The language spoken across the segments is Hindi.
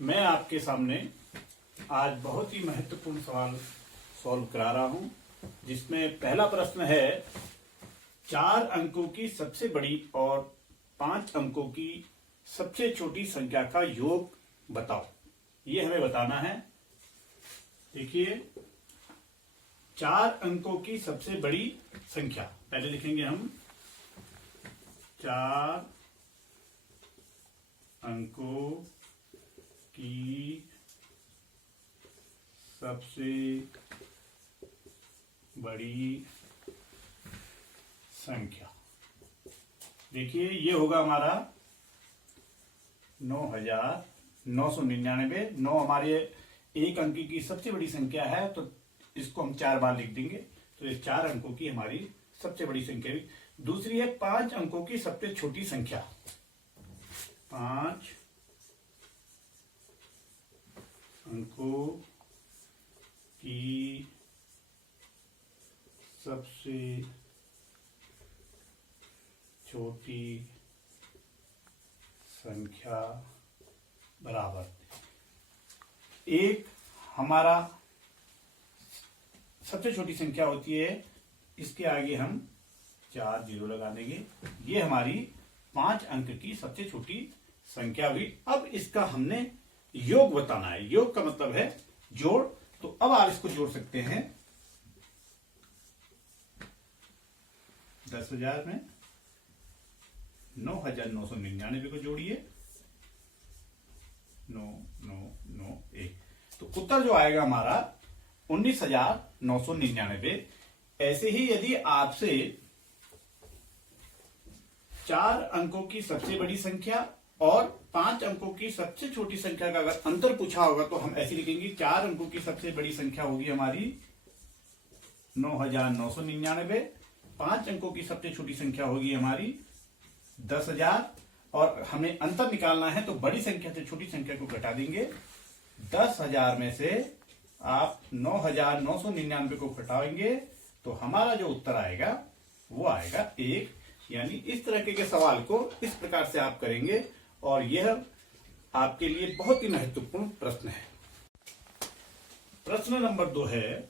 मैं आपके सामने आज बहुत ही महत्वपूर्ण सवाल सॉल्व करा रहा हूं, जिसमें पहला प्रश्न है 4 अंकों की सबसे बड़ी और 5 अंकों की सबसे छोटी संख्या का योग बताओ। ये हमें बताना है। देखिए, 4 अंकों की सबसे बड़ी संख्या पहले लिखेंगे हम। 4 अंकों की सबसे बड़ी संख्या। देखिए, ये होगा हमारा 9,999। 9 हमारे एक अंक की सबसे बड़ी संख्या है, तो इसको हम 4 बार लिख देंगे। तो ये 4 अंकों की हमारी सबसे बड़ी संख्या हुई। दूसरी है 5 अंकों की सबसे छोटी संख्या। 5 अंकों की सबसे छोटी संख्या बराबर एक। हमारा सबसे छोटी संख्या होती है, इसके आगे हम 4 जीरो लगा देंगे। ये हमारी 5 अंक की सबसे छोटी संख्या हुई। अब इसका हमने योग बताना है। योग का मतलब है जोड़। तो अब आप इसको जोड़ सकते हैं। 10,000 में 9,999 को जोड़िए। 9,991। तो उत्तर जो आएगा हमारा 19,999। ऐसे ही यदि आपसे 4 अंकों की सबसे बड़ी संख्या और 5 अंकों की सबसे छोटी संख्या का अगर अंतर पूछा होगा, तो हम ऐसे लिखेंगे। 4 अंकों की सबसे बड़ी संख्या होगी हमारी 9,999। 5 अंकों की सबसे छोटी संख्या होगी हमारी 10,000। और हमें अंतर निकालना है, तो बड़ी संख्या से छोटी संख्या को घटा देंगे। 10,000 में से आप 9,999 को घटाएंगे, तो हमारा जो उत्तर आएगा वो आएगा 1। यानी इस तरह के सवाल को इस प्रकार से आप करेंगे, और यह आपके लिए बहुत ही महत्वपूर्ण प्रश्न है। प्रश्न नंबर 2 है,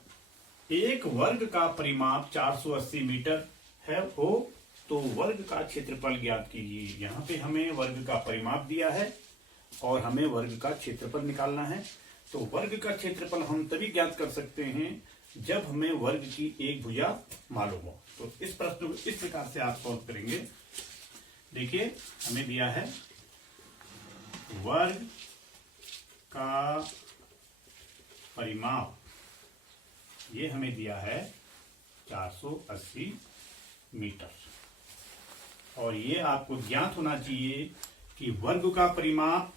एक वर्ग का परिमाप 480 मीटर है हो, तो वर्ग का क्षेत्रफल ज्ञात कीजिए। यहाँ पे हमें वर्ग का परिमाप दिया है और हमें वर्ग का क्षेत्रफल निकालना है। तो वर्ग का क्षेत्रफल हम तभी ज्ञात कर सकते हैं जब हमें वर्ग की एक भुजा मालूम हो। तो इस प्रश्न को इस प्रकार से आप सॉल्व करेंगे। देखिए, हमें दिया है वर्ग का परिमाप, ये हमें दिया है 480 मीटर। और ये आपको ज्ञात होना चाहिए कि वर्ग का परिमाप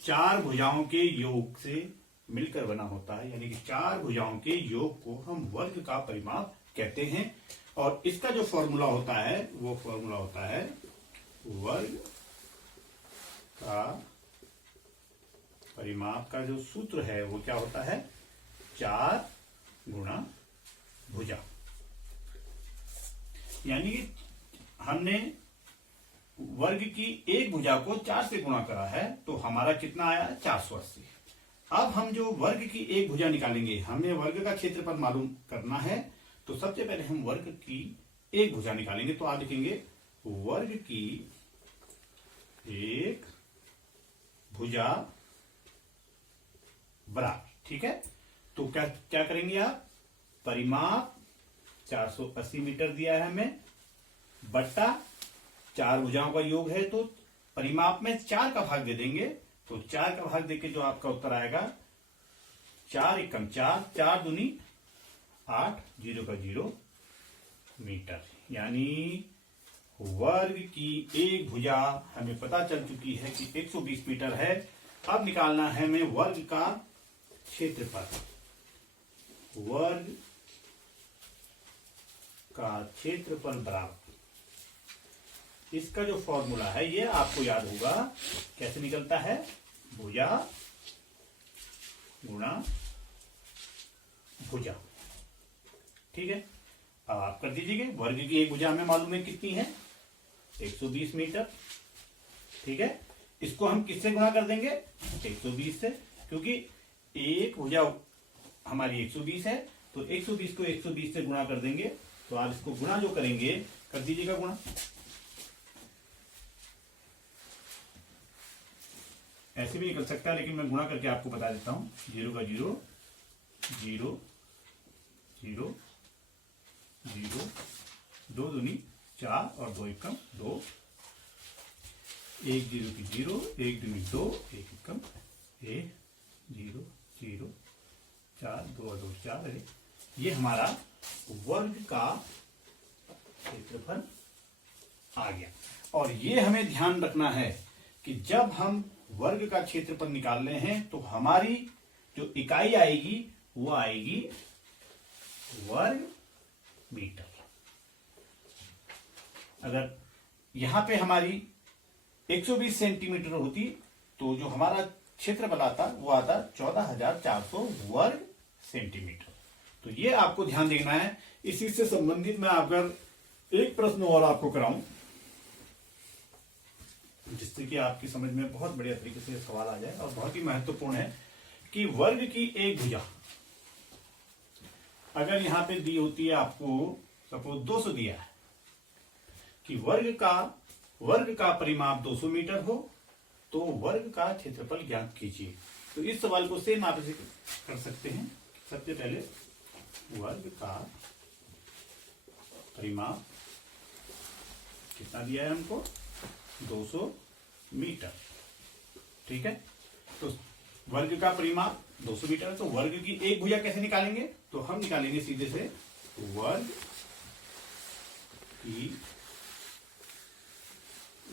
4 भुजाओं के योग से मिलकर बना होता है। यानी कि 4 भुजाओं के योग को हम वर्ग का परिमाप कहते हैं। और इसका जो फॉर्मूला होता है, वो फॉर्मूला होता है वर्ग का परिमाप का जो सूत्र है वो क्या होता है, 4 गुणा भुजा। यानी कि हमने वर्ग की एक भुजा को 4 से गुणा करा है, तो हमारा कितना आया, 480। अब हम जो वर्ग की एक भुजा निकालेंगे, हमें वर्ग का क्षेत्रफल मालूम करना है। तो सबसे पहले हम वर्ग की एक भुजा निकालेंगे। तो आप लिखेंगे वर्ग की एक भुजा बराबर। ठीक है, तो क्या क्या करेंगे आप, परिमाप 480 मीटर दिया है हमें, बट्टा 4 भुजाओं का योग है, तो परिमाप में 4 का भाग दे देंगे। तो 4 का भाग देके जो आपका उत्तर आएगा, 4 एकम 4, 4 दूनी 8, 0 का 0 मीटर। यानी वर्ग की एक भुजा हमें पता चल चुकी है कि 120 मीटर है। अब निकालना है हमें वर्ग का क्षेत्रफल। वर्ग का क्षेत्रफल बराबर, इसका जो फॉर्मूला है ये आपको याद होगा। कैसे निकलता है, भुजा गुणा भुजा। ठीक है, अब आप कर दीजिए। वर्ग की एक भुजा हमें मालूम है कितनी है, 120 मीटर। ठीक है, इसको हम किससे गुणा कर देंगे? 120 से, क्योंकि एक भुजा हमारी 120 है, तो 120 को 120 से गुणा कर देंगे। तो आप इसको गुणा जो करेंगे, कर दीजिएगा गुणा। ऐसे भी निकल सकता है, लेकिन मैं गुणा करके आपको बता देता हूं। 0 का 0, 0 0 0, 2 दूनी 4 और 2 एकम 2, 1 0 की 0, 1 दूनी 2, 1 एकम 1, 0 0, 4 2 और 2 4 है। ये हमारा वर्ग का क्षेत्रफल आ गया। और ये हमें ध्यान रखना है कि जब हम वर्ग का क्षेत्रफल निकाल रहे हैं तो हमारी जो इकाई आएगी वो आएगी वर्ग मीटर। अगर यहां पे हमारी 120 सेंटीमीटर होती तो जो हमारा क्षेत्रफल आता वो आता 14,400 वर्ग सेंटीमीटर। तो ये आपको ध्यान देना है। इसी से संबंधित मैं अगर एक प्रश्न और आपको कराऊं, जिससे कि आपकी समझ में बहुत बढ़िया तरीके से सवाल आ जाए और बहुत ही महत्वपूर्ण है कि वर्ग की एक भुजा अगर यहां पे दी होती है, आपको सपोज 200 दिया है कि वर्ग का परिमाप 200 मीटर हो तो वर्ग का क्षेत्रफल ज्ञात कीजिए। तो इस सवाल को सेम आप इसे कर सकते हैं। सबसे पहले वर्ग का परिमाप कितना दिया है हमको? 200 मीटर। ठीक है, तो वर्ग का परिमाप 200 मीटर है, तो वर्ग की एक भुजा कैसे निकालेंगे? तो हम निकालेंगे सीधे से वर्ग की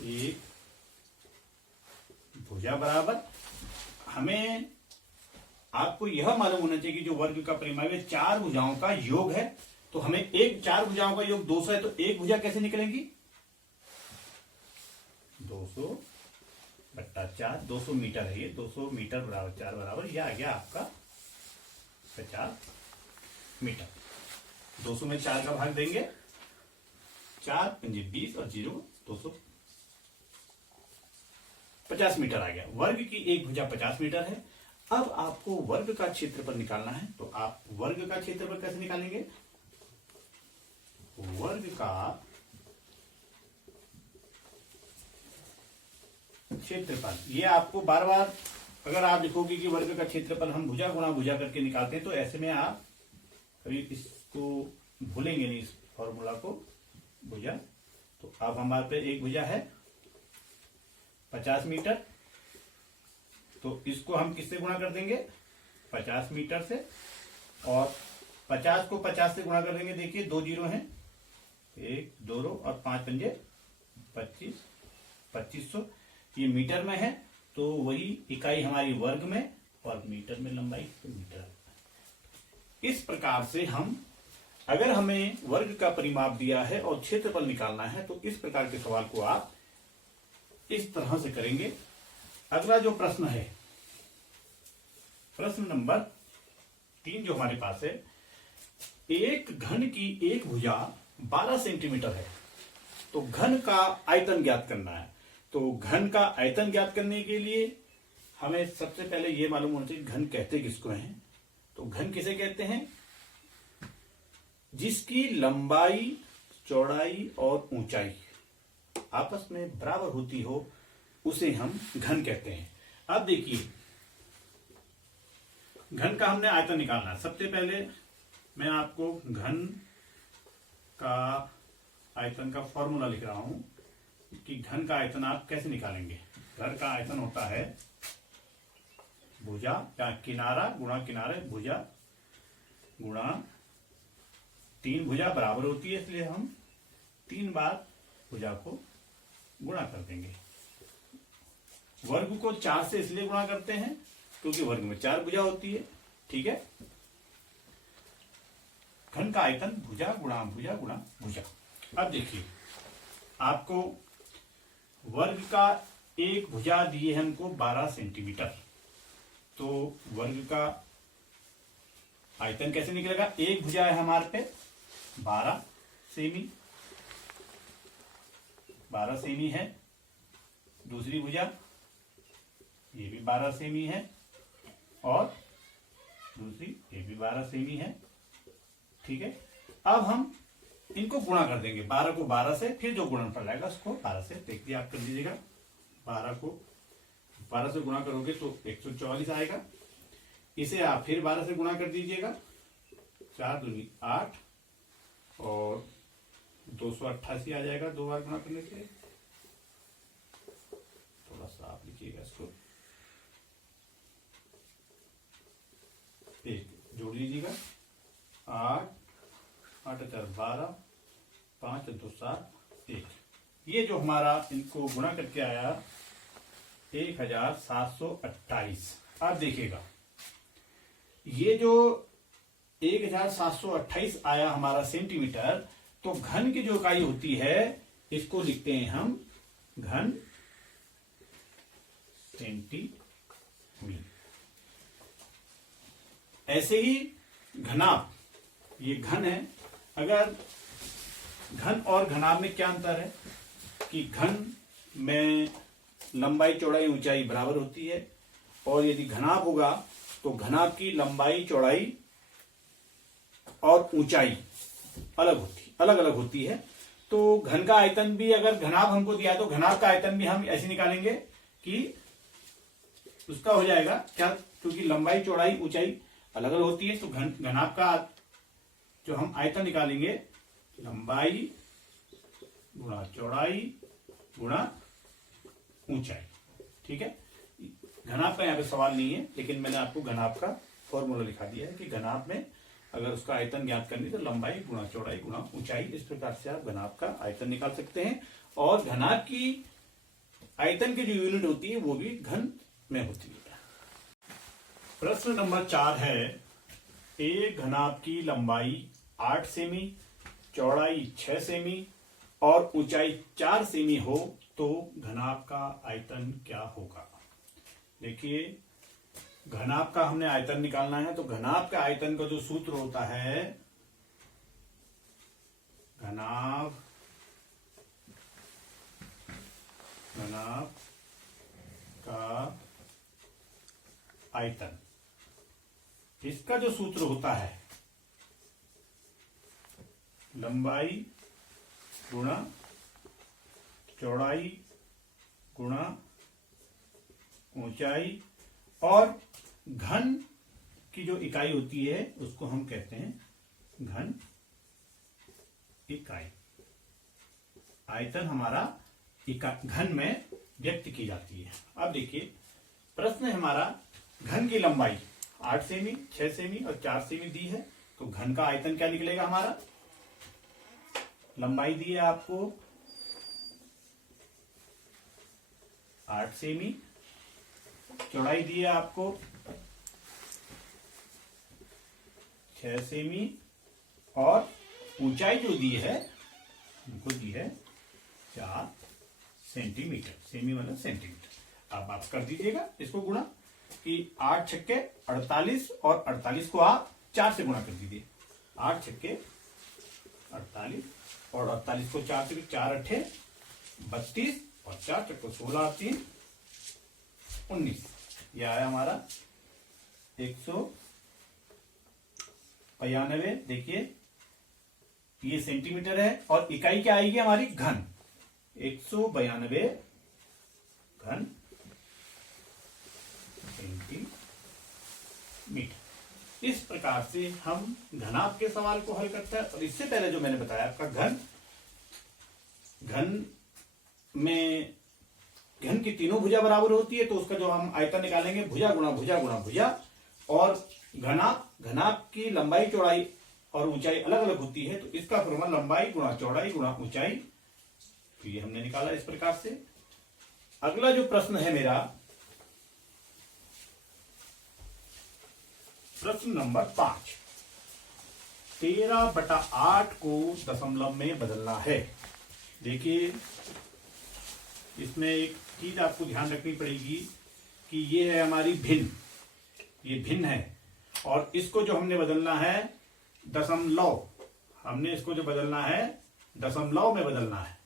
एक भुजा बराबर, हमें आपको यह मालूम होना चाहिए कि जो वर्ग का परिमाप है 4 भुजाओं का योग है। तो हमें 4 भुजाओं का योग 200 है, तो एक भुजा कैसे निकलेगी? 200 बट्टा 4, 200 मीटर है ये, 200 मीटर बराबर 4 बराबर यह आ गया आपका 50 मीटर। 200 में 4 का भाग देंगे, 4 पंजे 20 और 0 250 मीटर आ गया। वर्ग की एक भुजा 50 मीटर है। अब आपको वर्ग का क्षेत्रफल निकालना है, तो आप वर्ग का क्षेत्रफल कैसे निकालेंगे? वर्ग का क्षेत्रफल, ये आपको बार बार अगर आप लिखोगे कि वर्ग का क्षेत्रफल हम भुजा गुणा भुजा करके निकालते हैं, तो ऐसे में आप कभी इसको भूलेंगे नहीं, इस फॉर्मूला को, भुजा। तो अब हमारे पे एक भुजा है 50 मीटर, तो इसको हम किससे गुणा कर देंगे? 50 मीटर से। और 50 को 50 से गुणा कर देंगे। देखिए 2 जीरो हैं, 1 2 और 5 पंजे 25, 2500 ये मीटर में है, तो वही इकाई हमारी वर्ग में और मीटर में लंबाई तो मीटर। इस प्रकार से हम, अगर हमें वर्ग का परिमाप दिया है और क्षेत्रफल निकालना है, तो इस प्रकार के सवाल को आप इस तरह से करेंगे। अगला जो प्रश्न है, प्रश्न नंबर 3 जो हमारे पास है, एक घन की एक भुजा 12 सेंटीमीटर है, तो घन का आयतन ज्ञात करना है। तो घन का आयतन ज्ञात करने के लिए हमें सबसे पहले यह मालूम होना चाहिए घन कहते किसको हैं। तो घन किसे कहते हैं? जिसकी लंबाई, चौड़ाई और ऊंचाई आपस में बराबर होती हो, उसे हम घन कहते हैं। अब देखिए, घन का हमने आयतन निकालना है। सबसे पहले मैं आपको घन का आयतन का फॉर्मूला लिख रहा हूं कि घन का आयतन आप कैसे निकालेंगे। घर का आयतन होता है भुजा या किनारा गुणा किनारे, भुजा गुणा 3 भुजा बराबर होती है, इसलिए हम 3 बार भुजा को गुणा कर देंगे। वर्ग को 4 से इसलिए गुणा करते हैं क्योंकि वर्ग में 4 भुजा होती है। ठीक है, घन का आयतन भुजा गुणा भुजा गुणा भुजा। अब देखिए, आपको वर्ग का एक भुजा दी है हमको 12 सेंटीमीटर, तो वर्ग का आयतन कैसे निकलेगा? एक भुजा है हमारे पे 12 सेमी, 12 सेमी है। दूसरी भुजा ये भी 12 सेमी है और दूसरी ये भी 12 सेमी है। ठीक है, अब हम इनको गुणा कर देंगे 12 को 12 से, फिर जो गुणनफल आएगा उसको 12 से देखिए आप कर लीजिएगा। 12 को 12 से गुणा करोगे तो 144 आएगा। इसे आप फिर 12 से गुणा कर दीजिएगा, 4 दूनी 8 और 288 आ जाएगा 2 बार गुणा करने से। थोड़ा सा आप लिखिएगा इसको, एक जोड़ लीजिएगा, 8 8 4 12 5 2 7 1। ये जो हमारा इनको गुणा करके आया 1728। अब देखिएगा ये जो 1728 आया हमारा सेंटीमीटर, तो घन की जो इकाई होती है इसको लिखते हैं हम घन सेंटीमीटर। ऐसे ही घनाभ, ये घन है। अगर घन और घनाभ में क्या अंतर है कि घन में लंबाई चौड़ाई ऊंचाई बराबर होती है, और यदि घनाभ होगा तो घनाभ की लंबाई चौड़ाई और ऊंचाई अलग अलग होती है। तो घन का आयतन भी अगर घनाभ हमको दिया तो घनाभ का आयतन भी हम ऐसे निकालेंगे कि उसका हो जाएगा क्या, क्योंकि लंबाई चौड़ाई ऊंचाई अलग अलग होती है तो घनाभ का जो हम आयतन निकालेंगे लंबाई गुणा चौड़ाई गुणा ऊंचाई। ठीक है, घनाभ का यहाँ पे सवाल नहीं है, लेकिन मैंने आपको घनाभ का फॉर्मूला लिखा दिया है कि घनाभ में अगर उसका आयतन ज्ञात करनी तो लंबाई गुणा चौड़ाई गुणा ऊंचाई, इस प्रकार से आप घनाभ का आयतन निकाल सकते हैं। और घनाभ की आयतन की जो यूनिट होती है वो भी घन में होती है। प्रश्न नंबर 4 है, एक घनाभ की लंबाई 8 सेमी, चौड़ाई 6 सेमी और ऊंचाई 4 सेमी हो तो घनाभ का आयतन क्या होगा। देखिए घनाभ का हमने आयतन निकालना है, तो घनाभ का आयतन का जो सूत्र होता है, घनाभ का आयतन, इसका जो सूत्र होता है लंबाई गुणा चौड़ाई गुणा ऊंचाई, और घन की जो इकाई होती है उसको हम कहते हैं घन इकाई। आयतन हमारा घन में व्यक्त की जाती है। अब देखिए प्रश्न है हमारा, घन की लंबाई 8 सेमी, 6 सेमी और 4 सेमी दी है, तो घन का आयतन क्या निकलेगा हमारा। लंबाई दी है आपको 8 सेमी, चौड़ाई दी है आपको 6 सेमी और ऊंचाई जो दी है उनको दी है 4 सेंटीमीटर। सेमी मतलब सेंटीमीटर। अब आप कर दीजिएगा इसको गुणा कि 8 छक्के 48 और 48 को आप 4 से गुणा कर दीजिए। 8 छक्के 48 और 48 को 4 से, 4 अट्ठे 32 और 4 चक्को 16 3 19। यह आया हमारा 195। देखिए ये सेंटीमीटर है और इकाई क्या आएगी हमारी घन, 192 घन सेंटीमीटर। इस प्रकार से हम घनाभ के सवाल को हल करते हैं। और इससे पहले जो मैंने बताया आपका घन में घन की तीनों भुजा बराबर होती है, तो उसका जो हम आयतन निकालेंगे भुजा गुणा भुजा गुणा भुजा। और घनाभ की लंबाई चौड़ाई और ऊंचाई अलग अलग होती है, तो इसका फॉर्मूला लंबाई गुणा चौड़ाई गुणा ऊंचाई। तो ये हमने निकाला इस प्रकार से। अगला जो प्रश्न है मेरा, प्रश्न नंबर 5, 13/8 को दशमलव में बदलना है। देखिए इसमें एक चीज आपको ध्यान रखनी पड़ेगी कि ये है हमारी भिन्न, ये भिन्न है और इसको जो हमने बदलना है दशमलव, हमने इसको जो बदलना है दशमलव में बदलना है।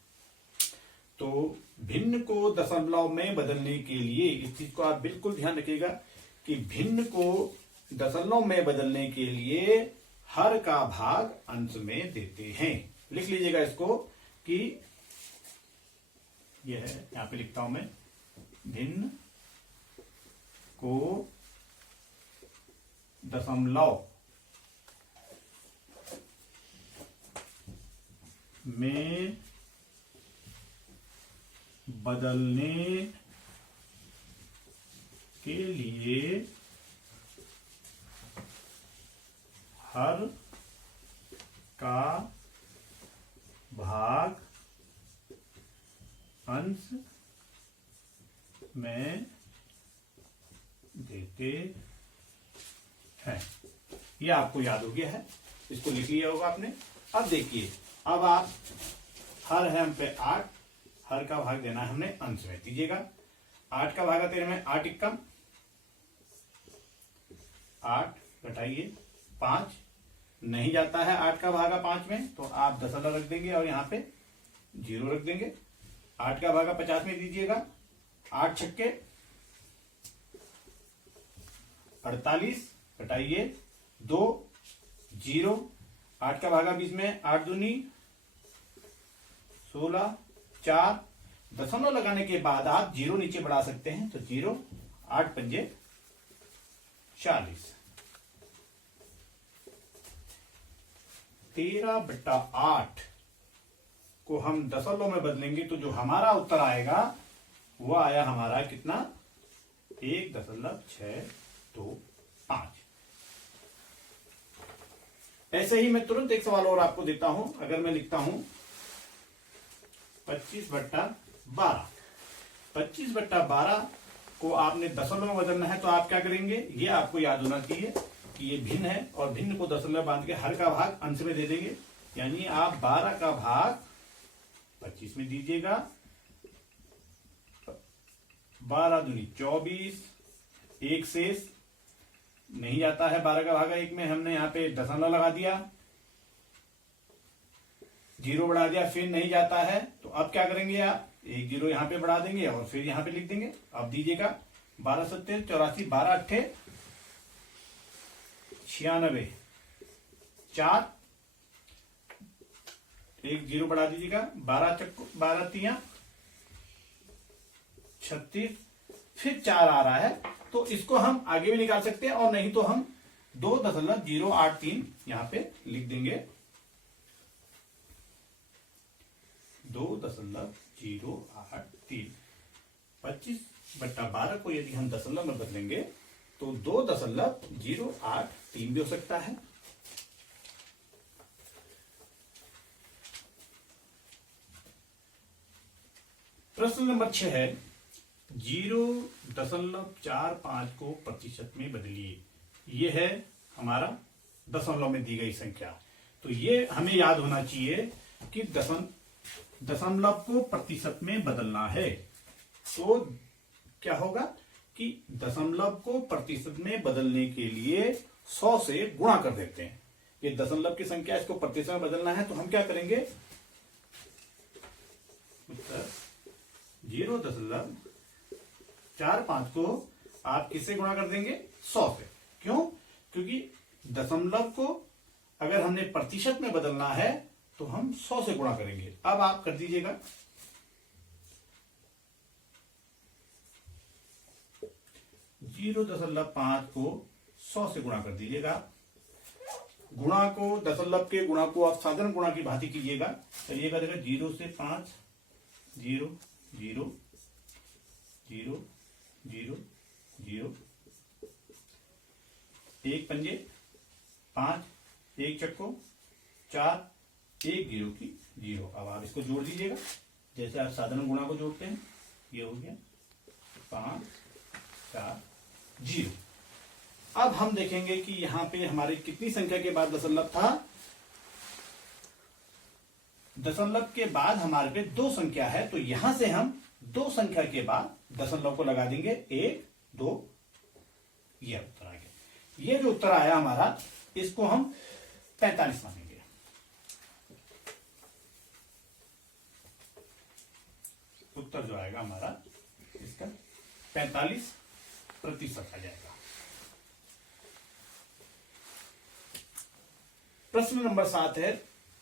तो भिन्न को दशमलव में बदलने के लिए, इस चीज को आप बिल्कुल ध्यान रखिएगा कि भिन्न को दशमलव में बदलने के लिए हर का भाग अंश में देते हैं। लिख लीजिएगा इसको कि यह है, यहां पे लिखता हूं मैं, भिन्न को दशमलव में बदलने के लिए हर का भाग अंश में देते हैं। यह आपको याद हो गया है, इसको लिख लिया होगा आपने। अब देखिए, अब आप हर है हम पे 8, हर का भाग देना है हमने अंश में, दीजिएगा 8 का भागा 13 में 8 इक्कम 8 घटाइए 5, नहीं जाता है 8 का भागा 5 में, तो आप दशमलव रख देंगे और यहाँ पे 0 रख देंगे। 8 का भागा 50 में दीजिएगा 8 छक्के 48, घटाइए 2 0। 8 का भागा 20 में 8 दूनी 16, 4 दशमलव लगाने के बाद आप 0 नीचे बढ़ा सकते हैं, तो 0 8 पंजे 40। 13/8 को हम दशमलव में बदलेंगे तो जो हमारा उत्तर आएगा वो आया हमारा कितना, 1.625। ऐसे ही मैं तुरंत एक सवाल और आपको देता हूं। अगर मैं लिखता हूं 25/12, 25/12 को आपने दशमलव में बदलना है, तो आप क्या करेंगे, ये आपको याद होना चाहिए कि ये भिन्न है और भिन्न को दशमलव बांध के हर का भाग अंश में दे देंगे। यानी आप 12 का भाग 25 में दीजिएगा, 12 दूनी 24, एक शेष नहीं जाता है, 12 का भागा 1 में हमने यहाँ पे दशमलव लगा दिया, 0 बढ़ा दिया, फिर नहीं जाता है, तो अब क्या करेंगे आप, एक 0 यहाँ पे बढ़ा देंगे और फिर यहाँ पे लिख देंगे। अब दीजिएगा 12 7 84, 12 8 96, 4 एक 0 बढ़ा दीजिएगा, 12 3 36, फिर 4 आ रहा है, तो इसको हम आगे भी निकाल सकते हैं और नहीं तो हम 2.083 यहां पे लिख देंगे। 2.083। 25/12 को यदि हम दशमलव में बदलेंगे तो 2.083 भी हो सकता है। प्रश्न नंबर 6 है, 0.45 को प्रतिशत में बदलिए। ये है हमारा दशमलव में दी गई संख्या। तो ये हमें याद होना चाहिए कि दशमलव को प्रतिशत में बदलना है। तो क्या होगा कि दशमलव को प्रतिशत में बदलने के लिए 100 से गुणा कर देते हैं। ये दशमलव की संख्या, इसको प्रतिशत में बदलना है, तो हम क्या करेंगे, 0.45 को आप किससे गुणा कर देंगे, 100 से। क्यों? क्योंकि दशमलव को अगर हमने प्रतिशत में बदलना है तो हम 100 से गुणा करेंगे। अब आप कर दीजिएगा, 0.5 को 100 से गुणा कर दीजिएगा। गुणा को, दशमलव के गुणा को आप साधारण गुणा की भांति कीजिएगा। चलिएगा, देखा 0 से 5, 0 0 0 0 0, 1 पंजे 5, 1 चक्को 4, 1 0 की 0। अब आप इसको जोड़ दीजिएगा जैसे आप साधारण गुणा को जोड़ते हैं। ये हो गया 5 4 0। अब हम देखेंगे कि यहां पे हमारे कितनी संख्या के बाद दशमलव था। दशमलव के बाद हमारे पे 2 संख्या है, तो यहां से हम 2 संख्या के बाद दशमलव को लगा देंगे, 1 2। यह उत्तर आ गया। ये जो उत्तर आया हमारा, इसको हम 45 मानेंगे। उत्तर जो आएगा हमारा इसका 45% आ जाएगा। प्रश्न नंबर 7 है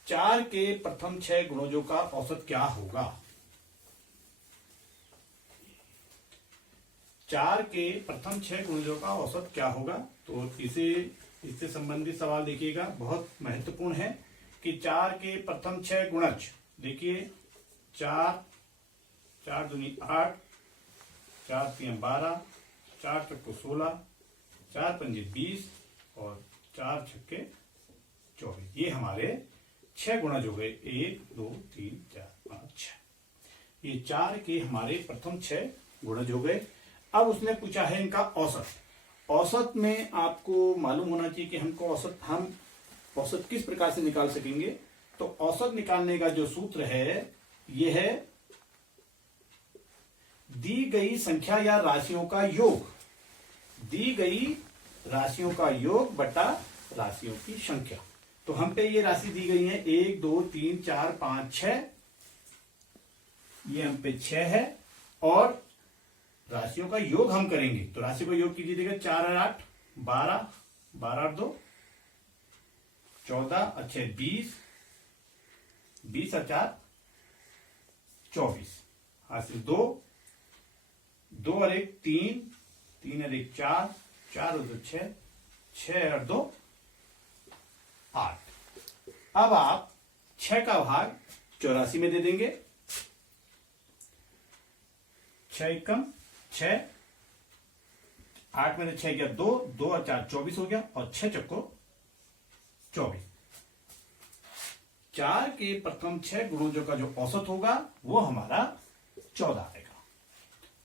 4 के प्रथम 6 गुणजों का औसत क्या होगा। 4 के प्रथम 6 गुणजों का औसत क्या होगा। तो इससे संबंधित सवाल देखिएगा, बहुत महत्वपूर्ण है कि 4 के प्रथम 6 गुणज, देखिए 4 दूनी 8, 4 3 12, 4 चक्को 16, 4 पंजे 20 और 4 छक्के 24। ये हमारे 6 गुणज हो गए, 1 2 3 4 5 6। ये 4 के हमारे प्रथम 6 गुणज हो गए। अब उसने पूछा है इनका औसत। औसत में आपको मालूम होना चाहिए कि हम औसत किस प्रकार से निकाल सकेंगे। तो औसत निकालने का जो सूत्र है यह है दी गई संख्या या राशियों का योग, दी गई राशियों का योग बटा राशियों की संख्या। तो हम पे ये राशि दी गई है 1 2 3 4 5 6, ये हम पे 6 है और राशियों का योग हम करेंगे। तो राशि का योग कीजिएगा 4 और 8 12, 12 और 2 14, अच्छा 20, 20 और 4 24, हासिल 2, 2 और 1 3, 3 और 1 4, 4 और 2 6, 6 और 2 8। अब आप 6 का भाग 84 में दे देंगे। 6 एकम 6, 8 में 6 गया 2, 2 और 4 24 हो गया और 6 चक्को 24। 4 के प्रथम 6 गुणजों का जो औसत होगा वो हमारा 14 है।